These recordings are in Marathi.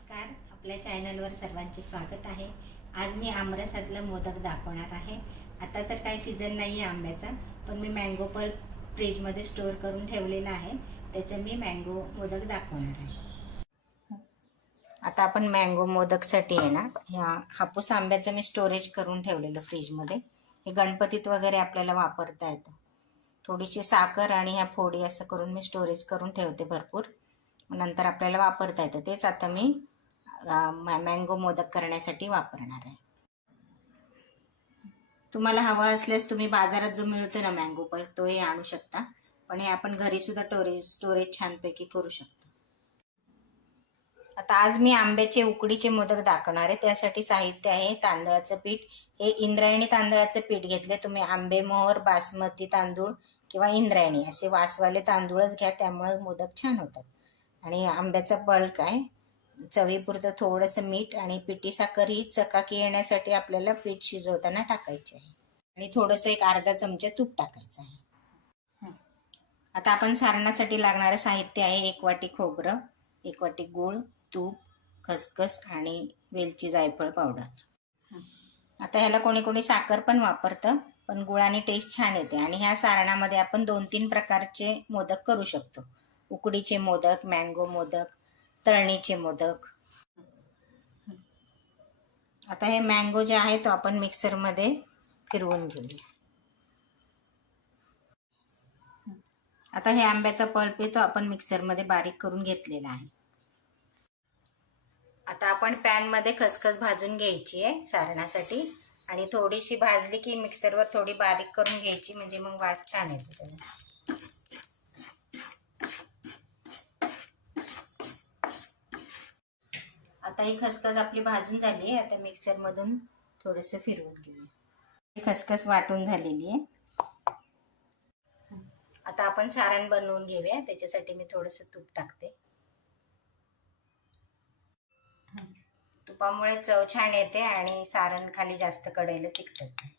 नमस्कार, आपल्या चॅनलवर सर्वांचे स्वागत आहे। आज मी आमरसातला मोदक दाखवणार आहे। आता तर काही सीजन नाही आहे आंब्याचा, पण मी मँगो पल्प फ्रीजमध्ये स्टोअर करून ठेवलेला आहे, त्याचे मी मँगो मोदक दाखवणार आहे। आता आपण मँगो मोदकसाठी आहे ना, ह्या हापूस आंब्याचं मी स्टोरेज करून ठेवलेलं फ्रीजमध्ये। हे गणपतीत वगैरे आपल्याला वापरता येतं। थोडीशी साखर आणि ह्या फोडी असं करून मी स्टोरेज करून ठेवते भरपूर, नंतर आपल्याला वापरता येतं। तेच आता मी मँगो मोदक करण्यासाठी वापरणार आहे। तुम्हाला हवा असल्यास तुम्ही बाजारात जो मिळतो ना मँगो पल्प, तोही आणू शकता, पण हे आपण घरी सुद्धा स्टोरेज छानपैकी करू शकतो। आता आज मी आंब्याचे उकडीचे मोदक दाखवणार आहे। त्यासाठी साहित्य आहे तांदळाचं पीठ। हे इंद्रायणी तांदळाचं पीठ घेतले। तुम्ही आंबेमोहर, बासमती तांदूळ किंवा इंद्रायणी असे वासवाले तांदूळच घ्या, त्यामुळे मोदक छान होतात। आणि आंब्याचा पल्प आहे, चवीपुरतं थोडंसं मीठ आणि पिठी साखर ही चकाकी येण्यासाठी आपल्याला पीठ शिजवताना टाकायचे आहे, आणि थोडंसं एक अर्धा चमचा तूप टाकायचं आहे। आता आपण सारणासाठी लागणारं साहित्य आहे 1 वाटी खोबरं, 1 वाटी गूळ, तूप, खसखस आणि वेलची जायफळ पावडर। आता ह्याला कोणी कोणी साखर पण वापरतं, पण गुळाने टेस्ट छान येते। आणि ह्या सारणामध्ये आपण 2-3 प्रकारचे मोदक करू शकतो। उकडीचे मोदक, मँगो मोदक, तळणीचे मोदक। आता हे मँगो जे आहे तो आपण मिक्सरमध्ये फिरवून घेऊया। आता हे आंब्याचा पल्प आहे तो आपण मिक्सरमध्ये बारीक करून घेतलेला आहे। आता आपण पॅनमध्ये खसखस भाजून घ्यायची आहे सारणासाठी, आणि थोडीशी भाजली की मिक्सरवर थोडी बारीक करून घ्यायची, म्हणजे मग वास छान येतो त्याला। आता ही खसखस आपली भाजून झाली आहे। आता मिक्सरमधून थोडंसं फिरवून घेऊया। ही खसखस वाटून झालेली आहे। आता आपण सारण बनवून घेऊया। त्याच्यासाठी मी थोडंसं तूप टाकते। तुपामुळे चव छान येते आणि सारण खाली जास्त कढईला चिकटत नाही।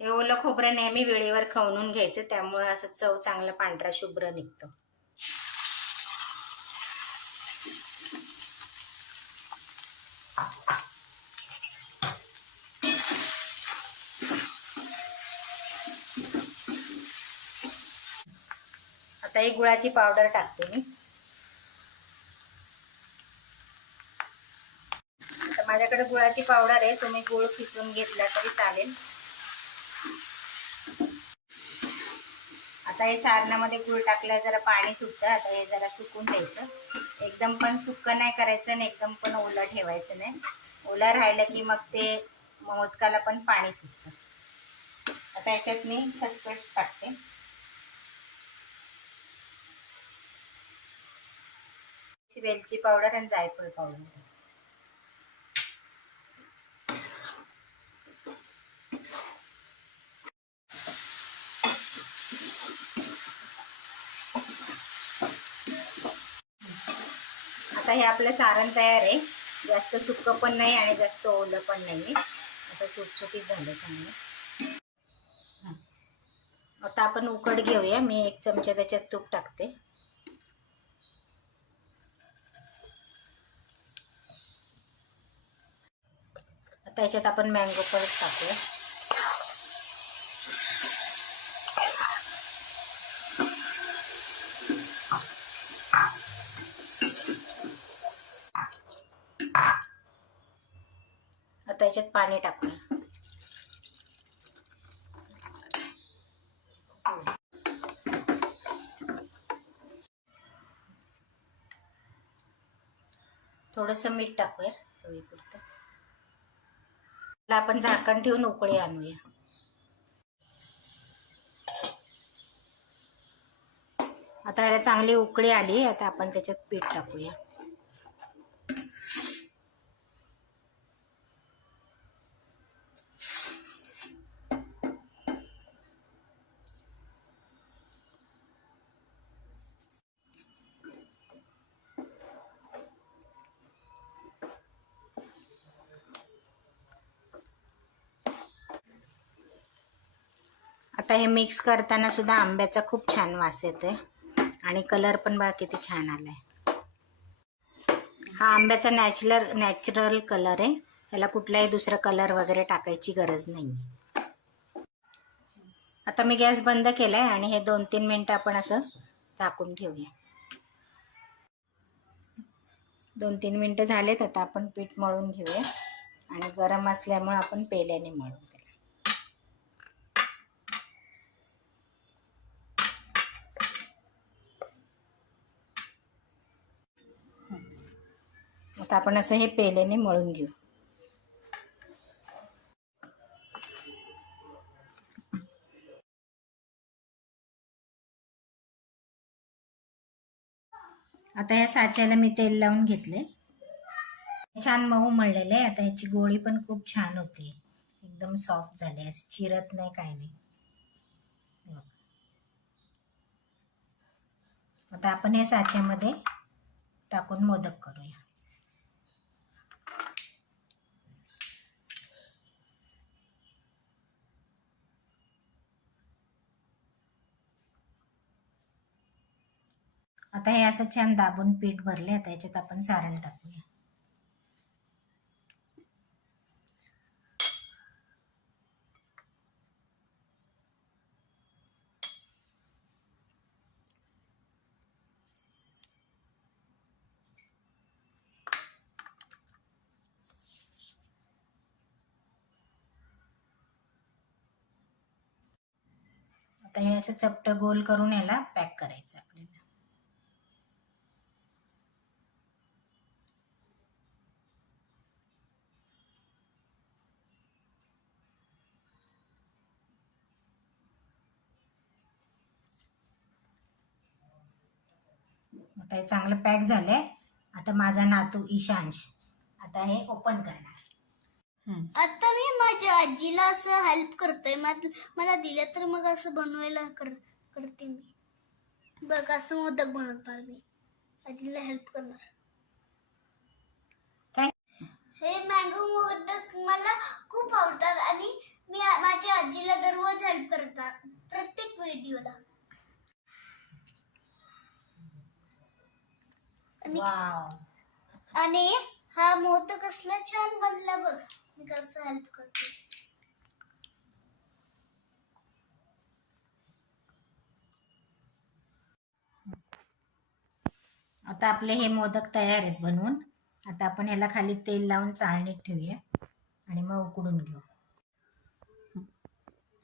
हे ओलं खोबरं नेहमी वेळेवर खवणून घ्यायचं, त्यामुळे असं चव चांगला पांढरा शुभ्र निघतो। आता ही गुळाची पावडर टाकते मी। आता माझ्याकडे गुळाची पावडर आहे, तुम्ही गुळ खिसून घेतला तरी चालेल। आता हे सारणामध्ये गुळ टाकल्यावर जरा पाणी सुटतं। आता हे जरा सुकून द्यायचं। एकदम पण सुक्कं नाही करायचं आणि एकदम पण ओलं ठेवायचं नाही। ओलं राहिलं की मग ते मोदकाला पण पाणी सुटतं। आता याच्यात मी खसखस टाकते, वेलची पावडर आणि जायफळ पावडर। आता हे आपलं सारण तयार आहे। जास्त सुक्कं पण नाही आणि जास्त ओलं पण नाही, आता सुटसुटीत झालं चांगलं। आता आपण उकड घेऊया। मी 1 चमचा त्याच्यात तूप टाकते। आता याच्यात आपण मँगो पल्प टाकूया। आता याच्यात पाणी टाकूया। थोडंसं मीठ टाकूया चवीपुरतं। आपण झाकण ठेवून उकळी आणूया। आता याला चांगली उकळी आली। आता आपण त्याच्यात पीठ टाकूया। आता हे मिक्स करताना सुद्धा आंब्याचा खूप छान वास येतोय, आणि कलर पण बघा किती छान आलाय। हा आंब्याचा नॅचरल कलर आहे, याला कुठलाही दुसरा कलर वगैरे टाकायची गरज नाही. आता मी गॅस बंद केलाय आणि हे 2-3 मिनिटं आपण असं झाकून ठेवूया. 2-3 मिनिटं झालेत. आता आपण पीठ मळून घेऊया आणि गरम असल्यामुळे आपण पेल्याने मळू त्याला. आता आपण असं हे पेल्याने मळून घेऊ. आता या साच्याला मी तेल लावून घेतले. छान मऊ मळलेले आहे. आता ह्याची गोळी पण खूप छान होते, एकदम सॉफ्ट झाले, असं चिरत नाही काय नाही. आता आपण या साच्यामध्ये टाकून मोदक करूया. आता हे असं छान दाबून पीठ भरले. आता याच्यात आपण सारण टाकूया. आता हे असं चपटं गोल करून याला पॅक करायचं आपल्याला. आता हे चांगलं पॅक झालंय. आता माझा नातू ईशांश आता हे ओपन करणार. आता मी माझ्या आजीला असं हेल्प करतोय. मला दिलं तर मग असं बनवायला करते मी. बघ असं मोदक बनवणार मी, आजीला हेल्प करणार. हे मँगो मोदक मला खूप आवडतात आणि मी माझ्या आजीला दररोज हेल्प करतात प्रत्येक व्हिडिओला. आणि हा मोदक कसला छान बनला बघ, मी कसं हेल्प करते. आता आपले हे मोदक तयार आहेत बनवून. आता आपण ह्याला खाली तेल लावून चाळणीत ठेवूया आणि मग उकडून घेऊ.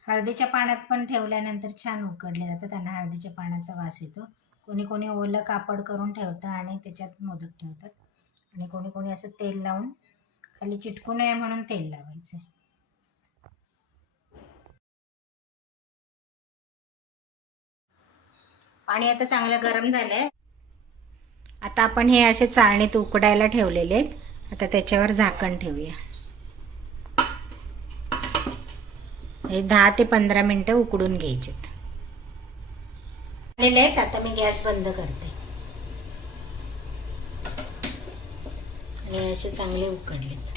हळदीच्या पाण्यात पण ठेवल्यानंतर छान उकडले जातात. त्यांना हळदीच्या पाण्याचा वास येतो. कोणी कोणी ओलं कापड करून ठेवतं आणि त्याच्यात मोदक ठेवतात, आणि कोणी कोणी असं तेल लावून खाली चिटकू नये म्हणून तेल लावायचं. पाणी आता चांगलं गरम झालंय. आता आपण हे असे चाळणीत उकडायला ठेवलेले आहेत. आता त्याच्यावर झाकण ठेवूया. हे 10 ते 15 मिनिटं उकडून घ्यायचेत. आता मी गॅस बंद करते आणि असे चांगले उकडलेत.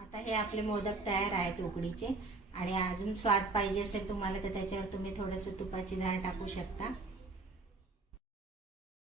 आता हे आपले मोदक तयार आहेत उकडीचे. आणि अजून स्वाद पाहिजे असेल तुम्हाला तर त्याच्यावर तुम्ही थोडंसं तुपाची धार टाकू शकता.